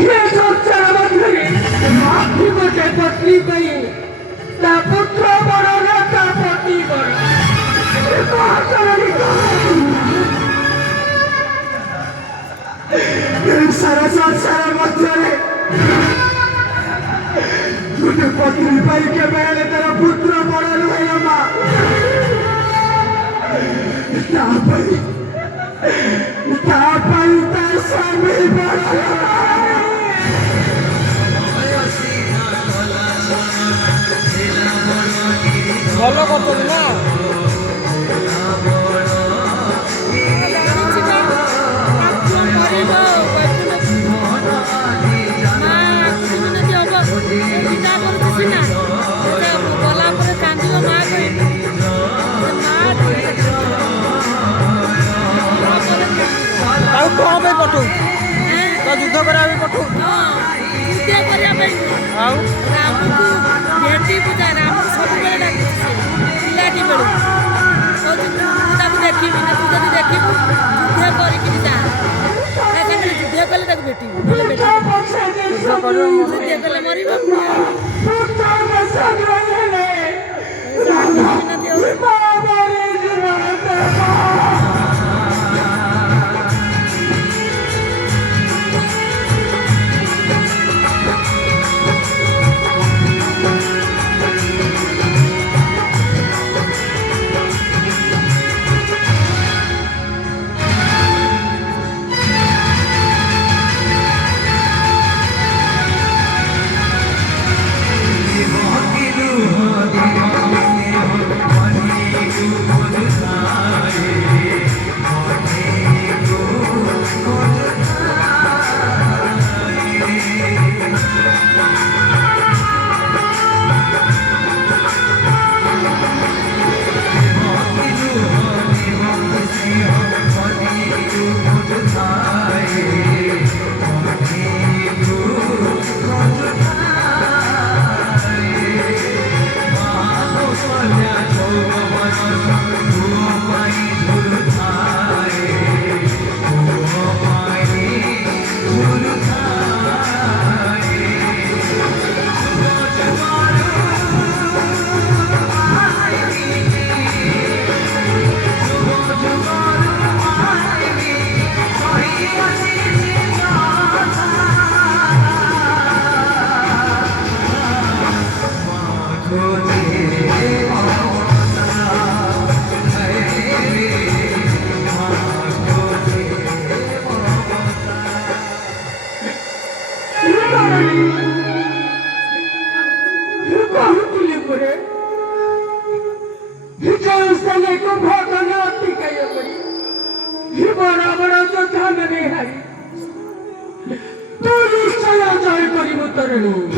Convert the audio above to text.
ये संसार मध्य माफी गोटे पत्नी पाई ता पुत्र बड़ ना ता पति बड़ सारा संसार मध्य गोटे पत्नी पाई के बेले तार पुत्र बड़ नुहे माँ स्वामी बड़ ଭଲ କରୁଛନ୍ତି ନା ଆଉ କଣ ପାଇଁ ପଠଉ ତ ଯୁଦ୍ଧ କରିବା ପାଇଁ ପଠଉ ଆଉ ଭେଟି ପୂଜା ରାମକୁ ସବୁବେଳେ ଡାକୁଛି ପିଲାଟି ବେଳୁ ତାକୁ ଦେଖିବି ନା ତୁ ଯଦି ଦେଖିବୁ ଯୁଦ୍ଧ କରିକି ଯା ଯୁଦ୍ଧ କଲେ ତାକୁ ଭେଟିବୁ ଯୁଦ୍ଧ କଲେ ମରିବ तू निश्चय जय कर